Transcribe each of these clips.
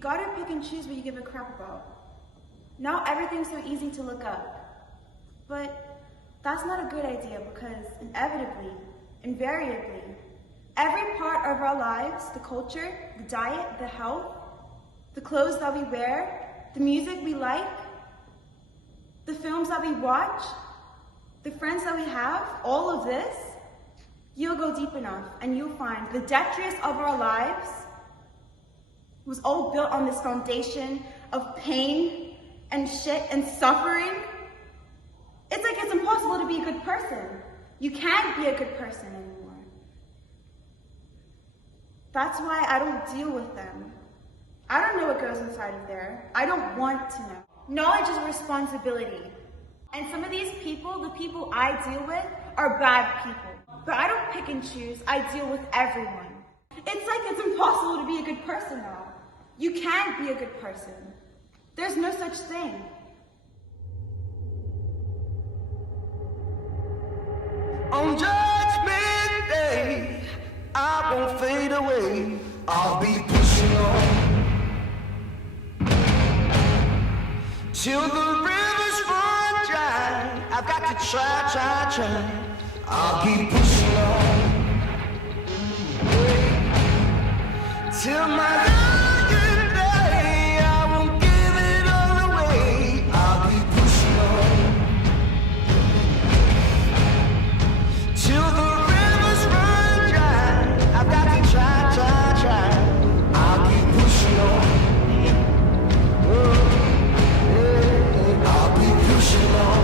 gotta pick and choose what you give a crap about. Now everything's so easy to look up. But that's not a good idea because inevitably, invariably, every part of our lives, the culture, the diet, the health, the clothes that we wear, the music we like, the films that we watch, the friends that we have, all of this, you'll go deep enough and you'll find the detritus of our lives was all built on this foundation of pain and shit and suffering. It's like it's impossible to be a good person. You can't be a good person anymore. That's why I don't deal with them. I don't know what goes inside of there. I don't want to know. Knowledge is a responsibility. And some of these people, the people I deal with, are bad people. But I don't pick and choose, I deal with everyone. It's like it's impossible to be a good person now. You can't be a good person. There's no such thing. On Judgment Day, I won't fade away. I'll be pushing on till the rivers run dry. I've got to try. I'll keep pushing on till my dying day. I won't give it all away. I'll keep pushing on till the rivers run dry. I've got to try. I'll keep pushing on. I'll be pushing on.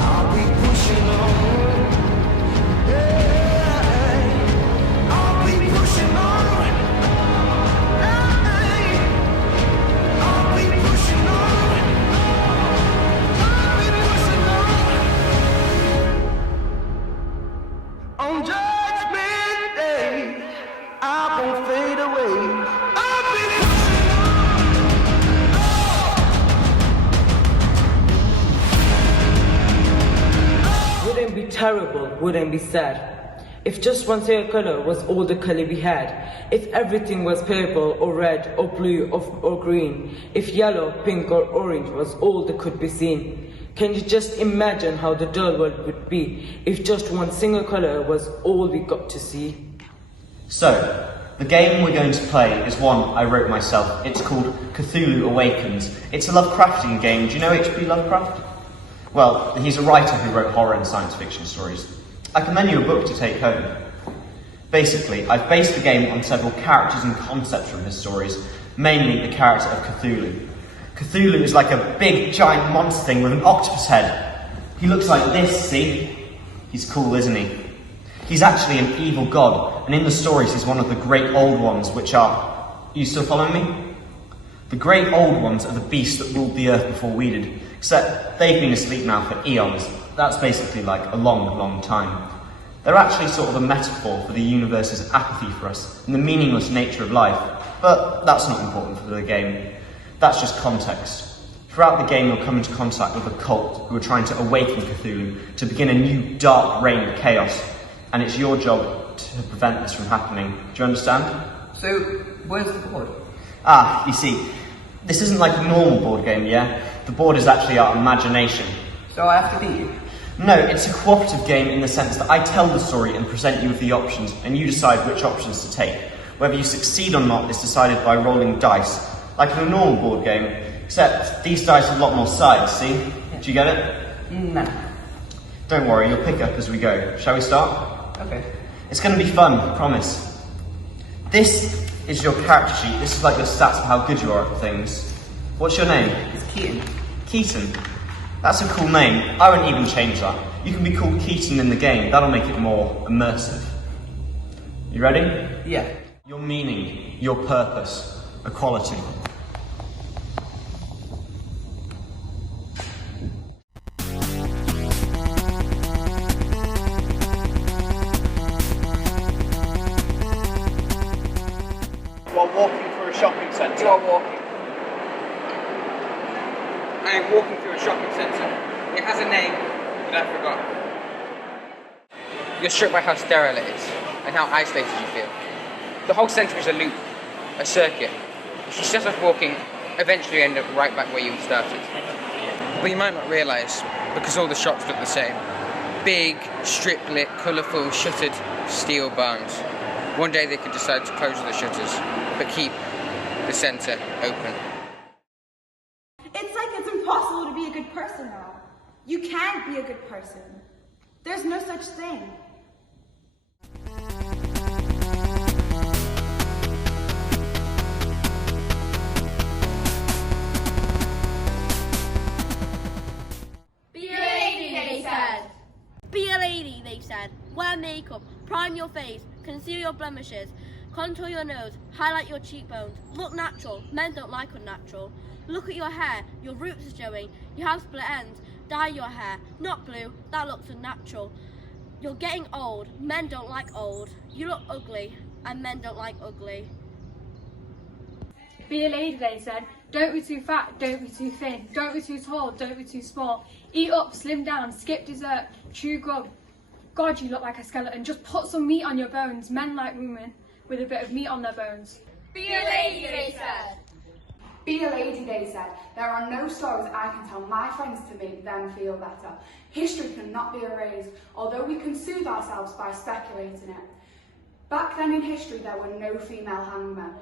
I'll be pushing on. I'll be pushing on. I'll be pushing on. I'll be pushing on. On Judgment Day, I won't fade away. I'll be pushing on. Wouldn't be terrible, wouldn't be sad. If just one single color was all the color we had. If everything was purple or red or blue or green. If yellow, pink or orange was all that could be seen. Can you just imagine how the dull world would be if just one single color was all we got to see? So, the game we're going to play is one I wrote myself. It's called Cthulhu Awakens. It's a Lovecraftian game. Do you know H.P. Lovecraft? Well, he's a writer who wrote horror and science fiction stories. I can lend you a book to take home. Basically, I've based the game on several characters and concepts from his stories, mainly the character of Cthulhu. Cthulhu is like a big, giant monster thing with an octopus head. He looks like this, see? He's cool, isn't he? He's actually an evil god, and in the stories he's one of the great old ones, which are... You still following me? The great old ones are the beasts that ruled the earth before we did, except they've been asleep now for eons. That's basically like a long, long time. They're actually sort of a metaphor for the universe's apathy for us, and the meaningless nature of life, but that's not important for the game. That's just context. Throughout the game you'll come into contact with a cult who are trying to awaken Cthulhu to begin a new dark reign of chaos, and it's your job to prevent this from happening. Do you understand? So, where's the board? You see, this isn't like a normal board game, yeah? The board is actually our imagination. So I have to beat you? No, it's a cooperative game in the sense that I tell the story and present you with the options, and you decide which options to take. Whether you succeed or not is decided by rolling dice, like in a normal board game, except these dice have a lot more sides, see? Yeah. Do you get it? No. Don't worry, you'll pick up as we go. Shall we start? Okay. It's going to be fun, I promise. This is your character sheet. This is like your stats for how good you are at things. What's your name? It's Keaton. Keaton. That's a cool name. I wouldn't even change that. You can be called Keaton in the game. That'll make it more immersive. You ready? Yeah. Your meaning, your purpose, equality. While walking through a shopping centre. While walking. I am walking through a shopping centre. It has a name, but I forgot. You're struck by how sterile it is, and how isolated you feel. The whole centre is a loop, a circuit. If you set off walking, eventually you end up right back where you started. But you might not realise, because all the shops look the same. Big, strip-lit, colourful, shuttered steel barns. One day they could decide to close the shutters, but keep the centre open. It's like it's impossible to be a good person now. You can't be a good person. There's no such thing. Be a lady, they said. Be a lady, they said. Wear makeup, prime your face, conceal your blemishes, contour your nose, highlight your cheekbones. Look natural. Men don't like unnatural. Look at your hair, your roots are showing. You have split ends. Dye your hair, not blue, that looks unnatural. You're getting old. Men don't like old. You look ugly, and men don't like ugly. Be a lady, they said. Don't be too fat, don't be too thin, don't be too tall, don't be too small. Eat up, slim down, skip dessert, chew grub. God, you look like a skeleton. Just put some meat on your bones. Men like women with a bit of meat on their bones. Be a lady, they said. Be a lady, they said. There are no stories I can tell my friends to make them feel better. History cannot be erased, although we can soothe ourselves by speculating it. Back then in history, there were no female hangmen.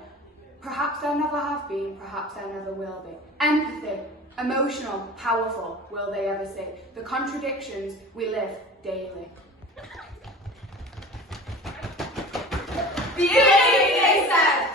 Perhaps there never have been, perhaps there never will be. Empathy, emotional, powerful, will they ever see? The contradictions we live daily. Be a lady, they said.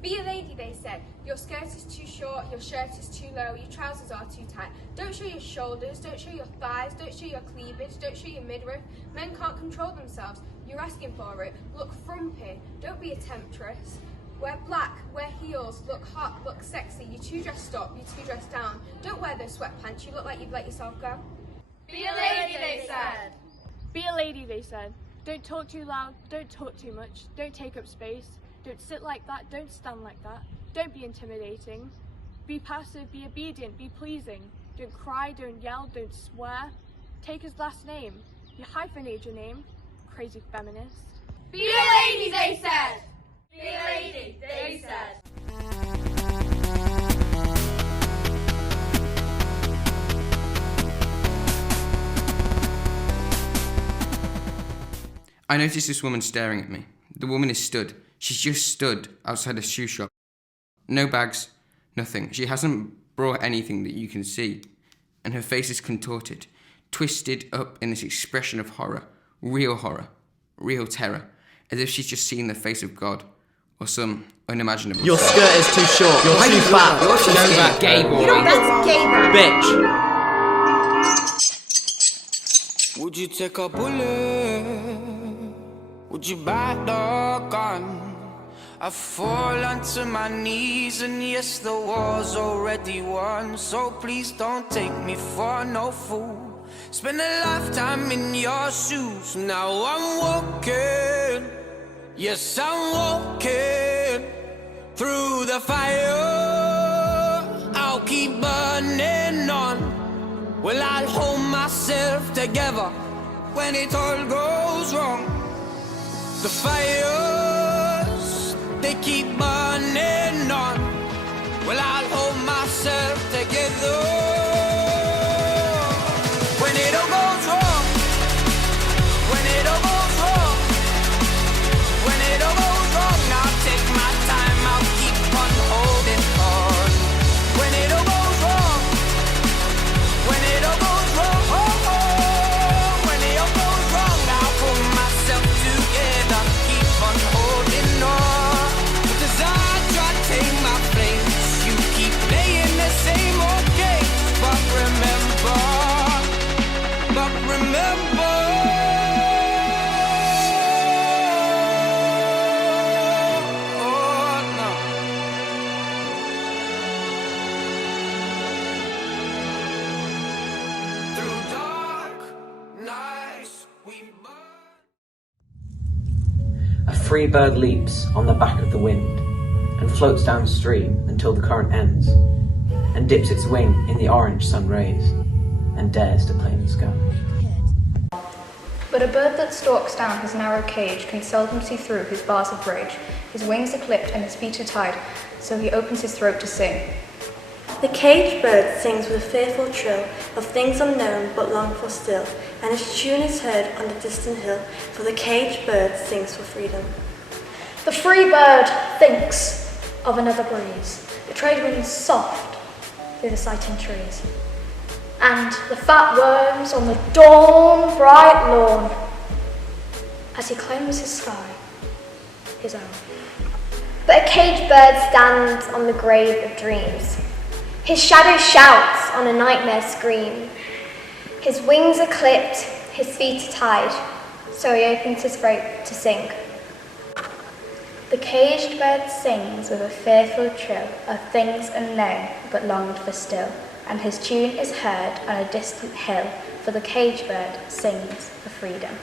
Be a lady, they said. Your skirt is too short, your shirt is too low, your trousers are too tight. Don't show your shoulders, don't show your thighs, don't show your cleavage, don't show your midriff. Men can't control themselves. You're asking for it. Look frumpy. Don't be a temptress. Wear black, wear heels, look hot, look sexy. You're too dressed up, you're too dressed down. Don't wear those sweatpants, you look like you've let yourself go. Be a lady, they said. Be a lady, they said. Don't talk too loud, don't talk too much, don't take up space. Don't sit like that, don't stand like that. Don't be intimidating. Be passive, be obedient, be pleasing. Don't cry, don't yell, don't swear. Take his last name. You hyphenate your name. Crazy feminist. Be a lady, they said. Be a lady, they said. I noticed this woman staring at me. The woman is stood. She's just stood outside a shoe shop. No bags, nothing. She hasn't brought anything that you can see. And her face is contorted, twisted up in this expression of horror, real terror, as if she's just seen the face of God, or some unimaginable. Your skirt is too short. You're too fat. You're too fat. Gay boy. You know, that's gay, bro. Bitch. Would you take a bullet? Would you buy the gun? I fall onto my knees, and yes, the war's already won. So please don't take me for no fool. Spend a lifetime in your shoes. Now I'm walking, yes, I'm walking through the fire. I'll keep burning on. Well, I'll hold myself together when it all goes wrong. The fires, they keep burning on. Well, I'll hold myself together. When it all goes wrong, when it all goes wrong, when it all goes wrong, I'll take my time, I'll keep on holding on. When it all goes wrong, when it all goes wrong, when it all goes wrong, I'll pull myself together, keep on holding on. Because I try to take my place, you keep playing the same old game. But remember, oh no. Through dark nights we burn. A free bird leaps on the back of the wind and floats downstream until the current ends, and dips its wing in the orange sun rays and dares to claim the sky. But a bird that stalks down his narrow cage can seldom see through his bars of rage. His wings are clipped and his feet are tied, so he opens his throat to sing. The caged bird sings with a fearful trill of things unknown but longed for still, and his tune is heard on the distant hill, for the caged bird sings for freedom. The free bird thinks of another breeze, the trade winds soft through the sighting trees, and the fat worms on the dawn bright lawn, as he claims his sky, his own. But a caged bird stands on the grave of dreams. His shadow shouts on a nightmare scream. His wings are clipped, his feet are tied, so he opens his throat to sing. The caged bird sings with a fearful trill of things unknown but longed for still, and his tune is heard on a distant hill, for the caged bird sings for freedom.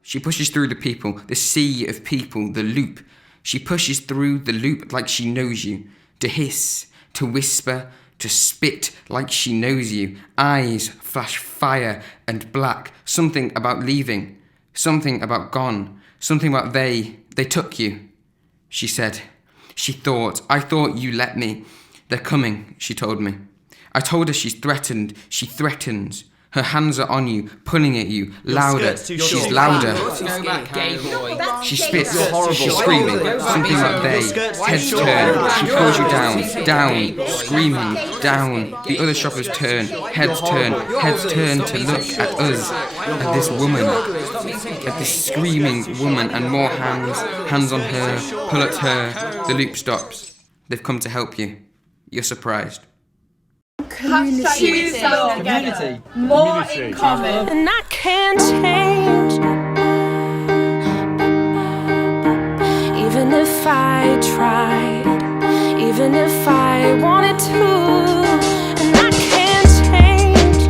She pushes through the people, the sea of people, the loop. She pushes through the loop like she knows you, to hiss, to whisper, to spit like she knows you. Eyes flash fire and black. Something about leaving, something about gone, something about they took you. She said, she thought, I thought you let me. They're coming, she told me. I told her she's threatened, she threatens. Her hands are on you, pulling at you, louder. She's louder. She spits, she's screaming, something like they. Heads turn, she pulls you down, screaming, down. The other shoppers turn heads turn to look at us, at this woman, at this screaming woman, and more hands on her, pull at her. The loop stops. They've come to help you. You're surprised. Community. Community. More in common. And I can't change, even if I tried, even if I wanted to. And I can't change,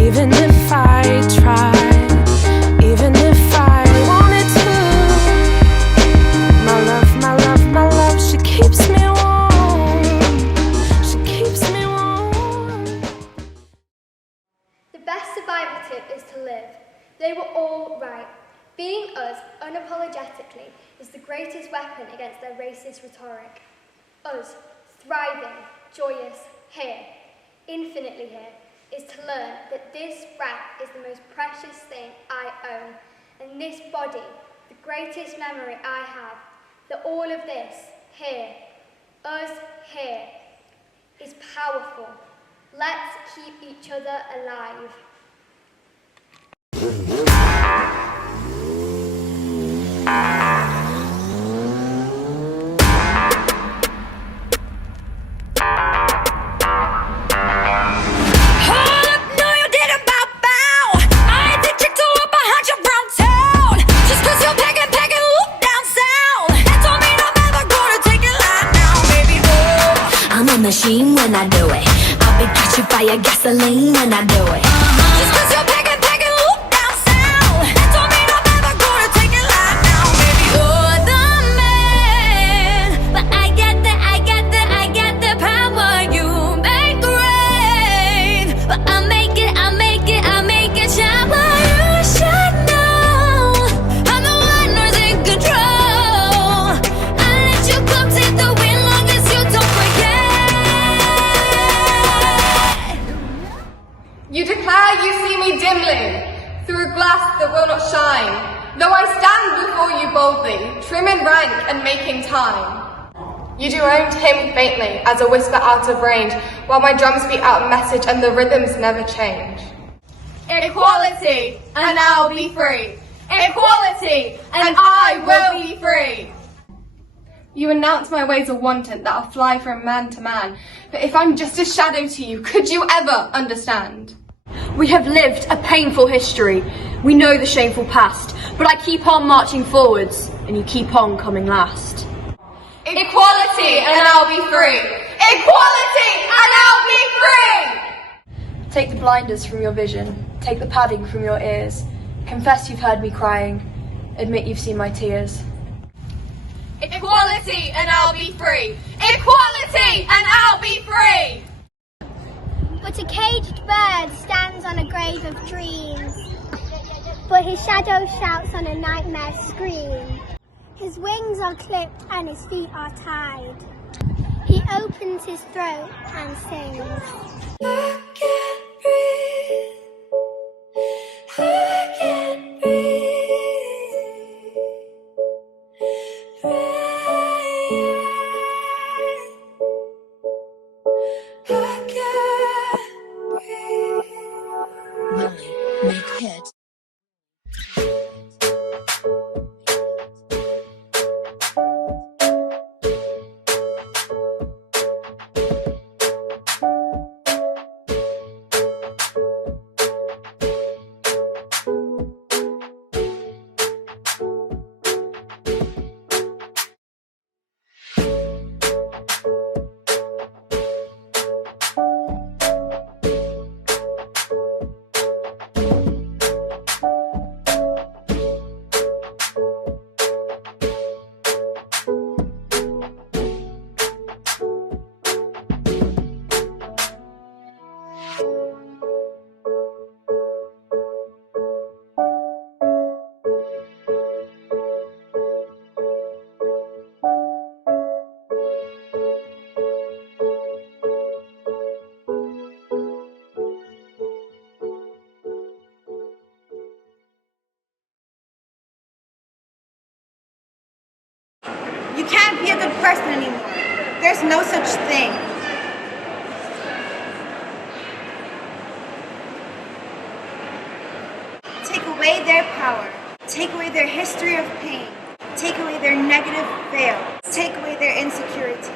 even if I tried, even if I wanted to. My love, she keeps me warm. They were all right. Being us unapologetically is the greatest weapon against their racist rhetoric. Us, thriving, joyous, here, infinitely here, is to learn that this breath is the most precious thing I own, and this body, the greatest memory I have, that all of this, here, us here, is powerful. Let's keep each other alive. Machine when I do it. I'll be catching fire, gasoline when I do it. Just cause you're packing, loop down south. That don't mean I'm ever gonna take it live now, baby. You're the man, but I get the power. You make rain, but I make it shower. You should know I'm the one who's in control. I let you come take the wind long as you don't forget. You declare you see me dimly, through a glass that will not shine, though I stand before you boldly, trim in rank and making time. You do own him faintly, as a whisper out of range, while my drums beat out a message and the rhythms never change. Equality, and I'll be free. Equality, and I will be free. You announce my ways are wanton, that I'll fly from man to man. But if I'm just a shadow to you, could you ever understand? We have lived a painful history. We know the shameful past, but I keep on marching forwards, and you keep on coming last. Equality, and I'll be free. Equality, and I'll be free. Take the blinders from your vision. Take the padding from your ears. Confess you've heard me crying. Admit you've seen my tears. Equality, and I'll be free. Equality, and I'll be free. But a caged bird stands on a grave of dreams. but his shadow shouts on a nightmare scream. His wings are clipped and his feet are tied. He opens his throat and sings. I can't breathe. I can't breathe. I can't breathe. Make hits. You can't be a good person anymore. There's no such thing. Take away their power. Take away their history of pain. Take away their negative veil. Take away their insecurity.